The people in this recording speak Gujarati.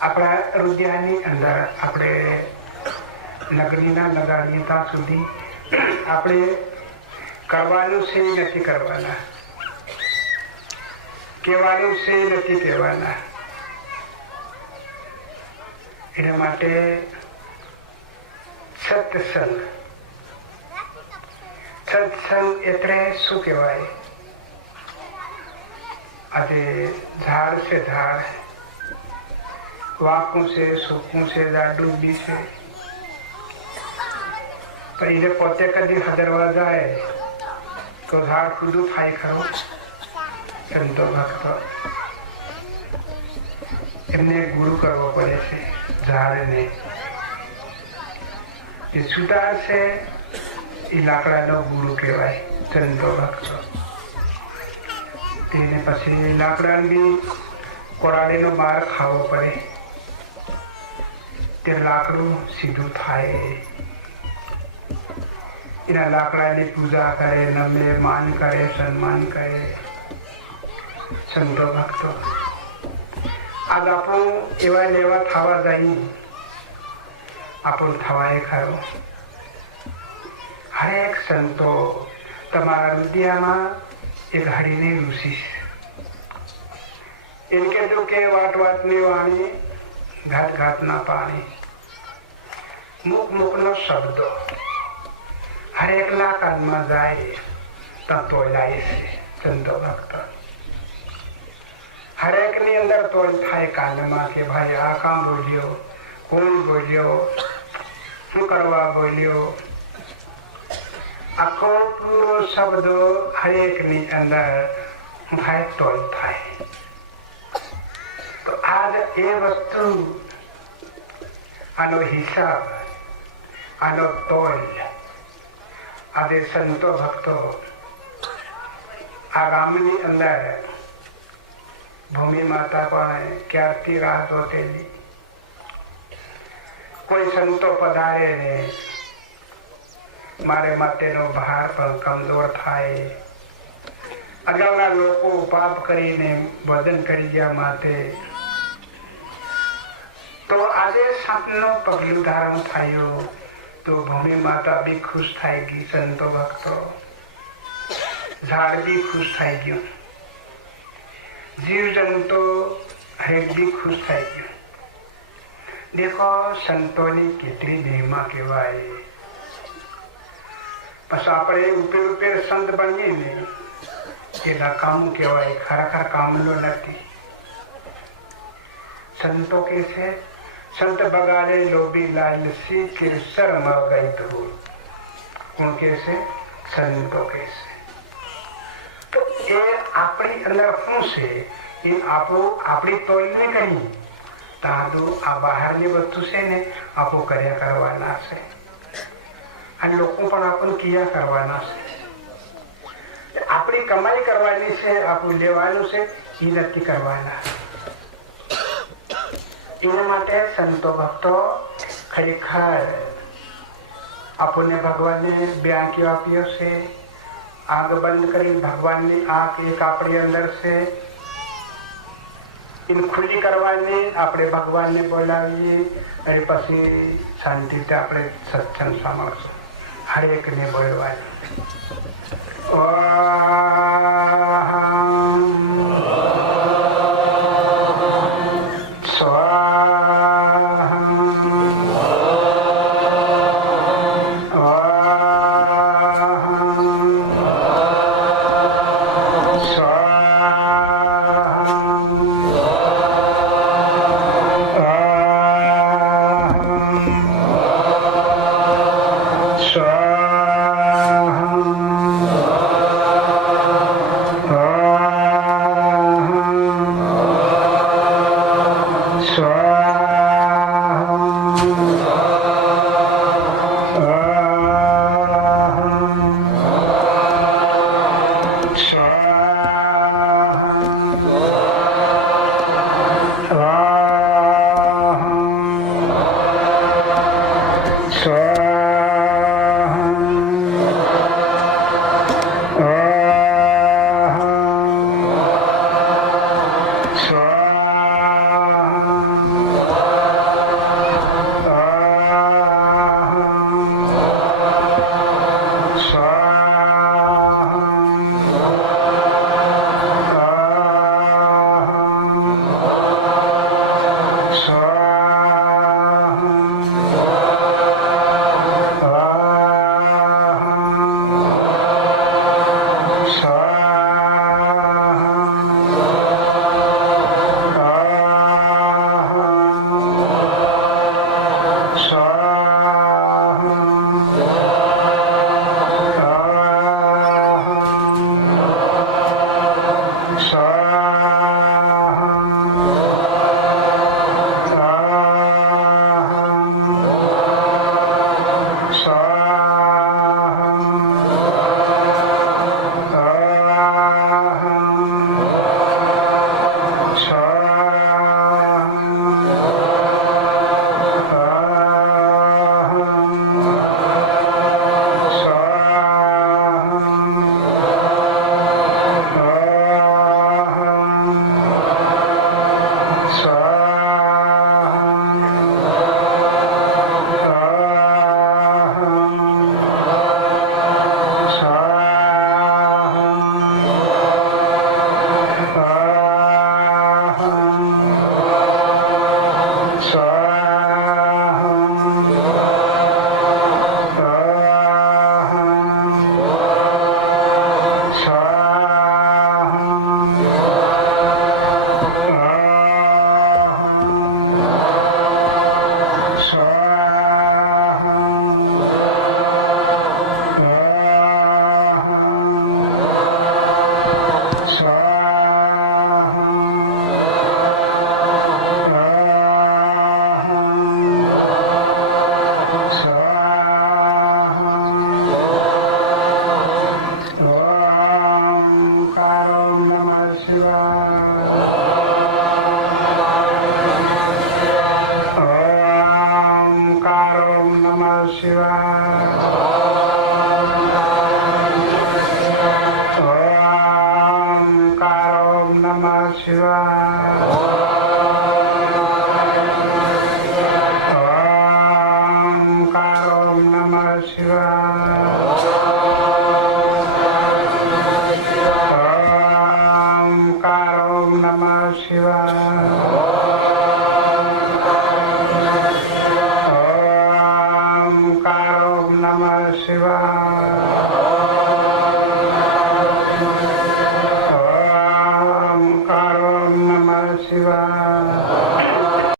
આપણા રુધિરની અંદર આપણે લગડીના લગાડીએ ત્યાં સુધી આપણે કરવાનું છે નથી કરવાના, કહેવાનું છે નથી કહેવાના. એના માટે સત્સંગ. સત્સંગ એટલે શું કહેવાય? આજે ઝાડ છે, ઝાડ વાંકું છે, સૂકું છે, જાડું બી છે, પણ એને પોતે કદી હદરવા જાય તો ઝાડ ખુદું થાય ખરો. સંતો ભક્તો એમને ગુરુ કરવો પડે છે. ઝાડને જે છૂટા છે એ લાકડાનો ગુરુ કહેવાય. સંતો ભક્તો તેને પછી લાકડાને બી કોરાડીનો માર ખાવો પડે તે લાકડું સીધું થાય. એના લાકડાની પૂજા કરે, નમે, માન કરે, સન્માન કરે. સંતો ભક્તો આજ આપણું એવા લેવા થવા જાય, આપણું થવાય ખરું. હરેક સંતો તમારા હૃદયમાં એક હરિને ઋષિ એમ કહેતું કે વાટ વાટની વાણી, ઘાટ ઘાટના પાણી, મુખ મુખનો શબ્દો હરેકના કાનમાં જાય તો તોલાય છે. સંતો ભક્તો હરેકની અંદર તોલ થાય કાનમાં કે ભાઈ આ કામ બોલ્યો, કોણ બોલ્યો, શું કરવા બોલ્યો. આખો પૂરો શબ્દો હરેકની અંદર ભાઈ તોલ થાય. તો આજ એ વસ્તુ, આનો હિસાબ, આનો તોલ આજે સંતો ભક્તો આ ગામની અંદર ભૂમિ માતા પણ ક્યારથી રાહ જોતેલી. કોઈ સંતો પધારે ને મારે માટેનો ભાર પણ કમજોર થાય. અગાઉના લોકો પાપ કરીને વદન કરી ગયા માટે તો આજે સાપનો પગલું ધારણ થયું તો ભૂમિ માતા બી ખુશ થઈ ગઈ. સંતો ભક્તો ઝાડ બી ખુશ થઈ ગયું, જીવ જંતુ હરેક બી ખુશ થઈ ગયું. દેખો સંતોની કેટલી મહિમા કહેવાય. પછી આપણે ઉપર ઉપર સંત બનીએ ને એના કામ કહેવાય, ખરેખર કામનો નથી. સંતો કે છે સંત બગાડે લોભી લાલસી કેસરમ ગઈ તો કોણ કે છે? સંતો કે છે. તો એ આપણી અંદર શું છે એ આપણી તોલને કહી તાદુ આ બહારની વસ્તુ છે ને આપણું કર્યા કરવાના છે અને લોકો પણ આપણને ક્રિયા કરવાના છે. આપણી કમાઈ કરવાની છે, આપણું લેવાનું છે એ નથી કરવાના. એના માટે સંતો ભક્તો ખરેખર આપણને ભગવાનને બે આંખીઓ આપ્યો છે. આંખ બંધ કરી ભગવાનની આંખ એક આપણી અંદર છે, એને ખુલ્લી કરવાની. આપણે ભગવાનને બોલાવીએ અને પછી શાંતિથી આપણે સત્સંગ સાંભળશું. હરેકને બોલવાની. સ્વાહા